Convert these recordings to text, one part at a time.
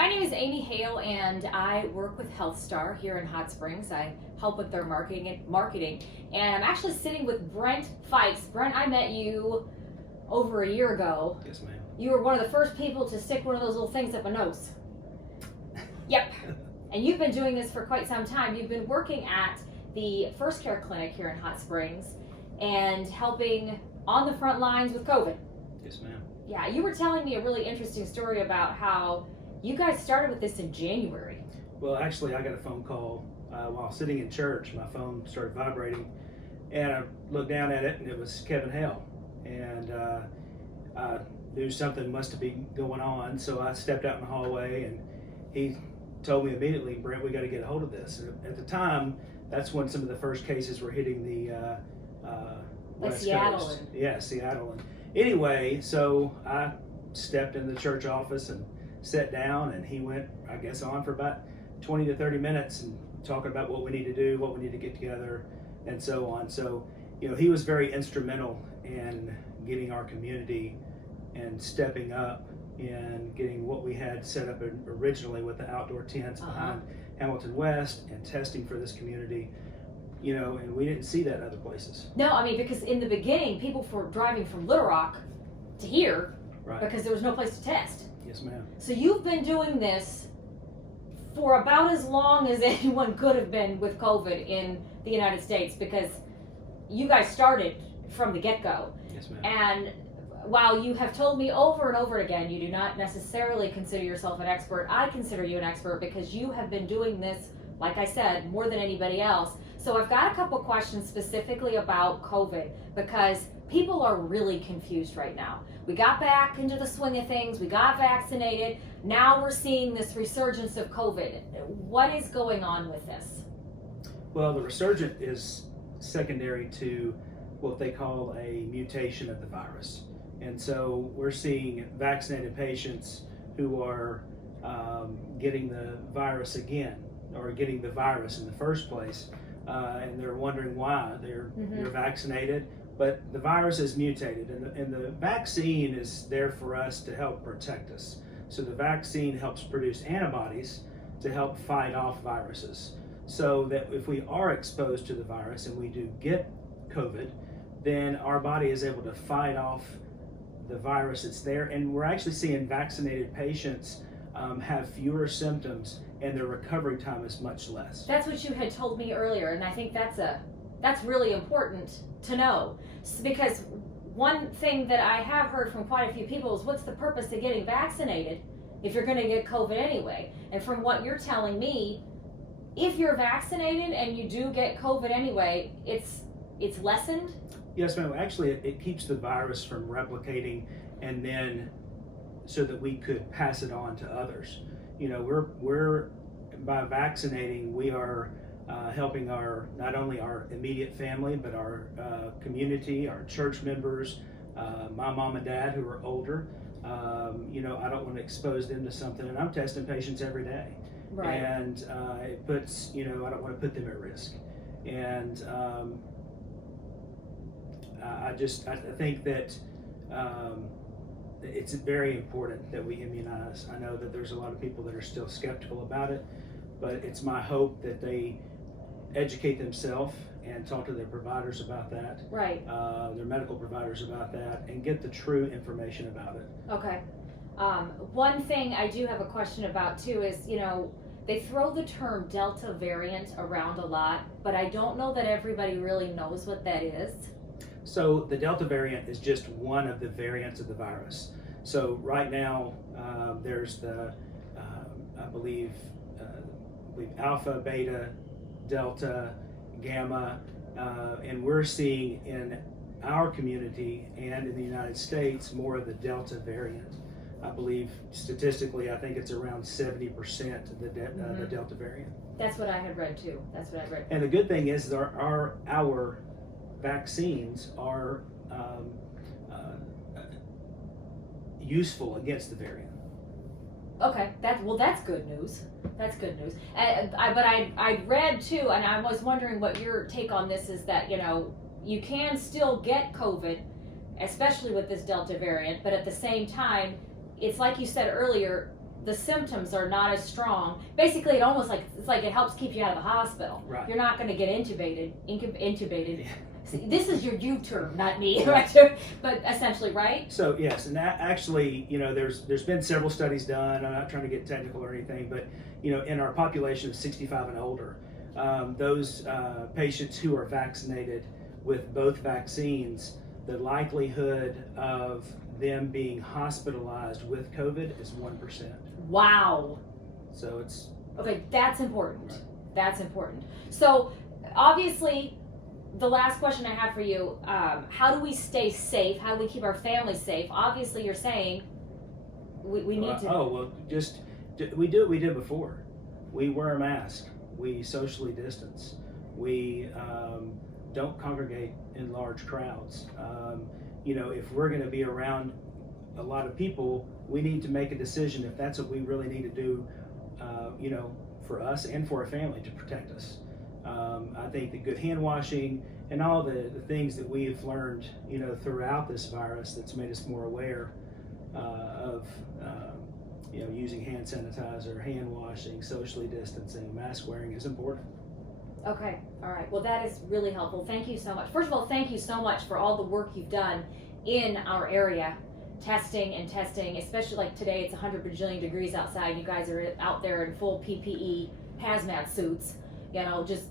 My name is Amy Hale, and I work with HealthStar here in Hot Springs. I help with their marketing, and I'm actually sitting with Brent Fikes. Brent, I met you over a year ago. Yes, ma'am. You were one of the first people to stick one of those little things up a nose. Yep. And you've been doing this for quite some time. You've been working at the First Care Clinic here in Hot Springs and helping on the front lines with COVID. Yes, ma'am. Yeah, you were telling me a really interesting story about how you guys started with this in January. Well, actually, I got a phone call while sitting in church. My phone started vibrating, and I looked down at it, and it was Kevin Hale. And I knew something must have been going on, so I stepped out in the hallway, and he told me immediately, Brent, we got to get a hold of this. And at the time, that's when some of the first cases were hitting the West Seattle Coast. Yeah, Seattle. And anyway, so I stepped in the church office and sat down, and he went, I guess, on for about 20 to 30 minutes and talking about what we need to do, what we need to get together, and so on. So, he was very instrumental in getting our community and stepping up and getting what we had set up originally with the outdoor tents behind Hamilton West and testing for this community, and we didn't see that in other places. No, I mean, because in the beginning, people were driving from Little Rock to here because there was no place to test. Yes, ma'am. So you've been doing this for about as long as anyone could have been with COVID in the United States, because you guys started from the get-go. Yes, ma'am. And while you have told me over and over again you do not necessarily consider yourself an expert, I consider you an expert because you have been doing this, like I said, more than anybody else. So I've got a couple questions specifically about COVID, because people are really confused right now. We got back into the swing of things, we got vaccinated, now we're seeing this resurgence of COVID. What is going on with this? Well, the resurgent is secondary to what they call a mutation of the virus. And so we're seeing vaccinated patients who are getting the virus again, or getting the virus in the first place, and they're wondering why. They're vaccinated, but the virus is mutated, and the vaccine is there for us to help protect us. So the vaccine helps produce antibodies to help fight off viruses, so that if we are exposed to the virus and we do get COVID, then our body is able to fight off the virus that's there. And we're actually seeing vaccinated patients have fewer symptoms, and their recovery time is much less. That's what you had told me earlier, and I think that's really important to know, because one thing that I have heard from quite a few people is, what's the purpose of getting vaccinated if you're going to get COVID anyway? And from what you're telling me, if you're vaccinated and you do get COVID anyway, it's lessened? Yes, ma'am. Actually, it keeps the virus from replicating, and then so that we could pass it on to others. We're by vaccinating, we are helping not only our immediate family, but our community, our church members, my mom and dad who are older. I don't want to expose them to something, and I'm testing patients every day. Right. And it puts, I don't want to put them at risk. And I think that it's very important that we immunize. I know that there's a lot of people that are still skeptical about it, but it's my hope that they educate themselves and talk to their providers about that, Right. Their medical providers about that, and get the true information about it. Okay. One thing I do have a question about too is, they throw the term Delta variant around a lot, but I don't know that everybody really knows what that is. So the Delta variant is just one of the variants of the virus. So right now, there's the, I believe Alpha, Beta, Delta, Gamma, and we're seeing in our community and in the United States more of the Delta variant. I believe statistically, I think it's around 70% of the Delta variant. That's what I had read too. And the good thing is our vaccines are useful against the variant. Okay, that's good news. That's good news. But I read too, and I was wondering what your take on this is, that you can still get COVID, especially with this Delta variant, but at the same time, it's like you said earlier, the symptoms are not as strong. Basically, it almost like it's like it helps keep you out of the hospital. Right. You're not going to get intubated. Yeah. See, this is your you term, not me, Right. right? But essentially, right? So yes, and that actually, there's been several studies done. I'm not trying to get technical or anything, but in our population of 65 and older, those patients who are vaccinated with both vaccines, the likelihood of them being hospitalized with COVID is 1%. Wow. So it's Okay, that's important. Right. That's important. So obviously, the last question I have for you: how do we stay safe? How do we keep our families safe? Obviously, you're saying we need to. We do what we did before. We wear a mask. We socially distance. We don't congregate in large crowds. If we're going to be around a lot of people, we need to make a decision if that's what we really need to do, for us and for our family to protect us. I think the good hand washing and all the things that we have learned, throughout this virus that's made us more aware of, using hand sanitizer, hand washing, socially distancing, mask wearing is important. Okay, all right. Well, that is really helpful. Thank you so much. First of all, thank you so much for all the work you've done in our area, testing, especially like today, it's 100 bajillion degrees outside. You guys are out there in full PPE, hazmat suits, just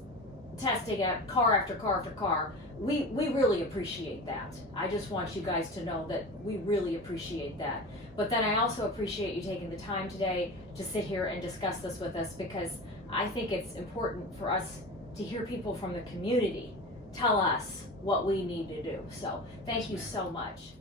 testing at car after car after car. We really appreciate that. I just want you guys to know that we really appreciate that. But then I also appreciate you taking the time today to sit here and discuss this with us, because I think it's important for us to hear people from the community tell us what we need to do. So thank you so much.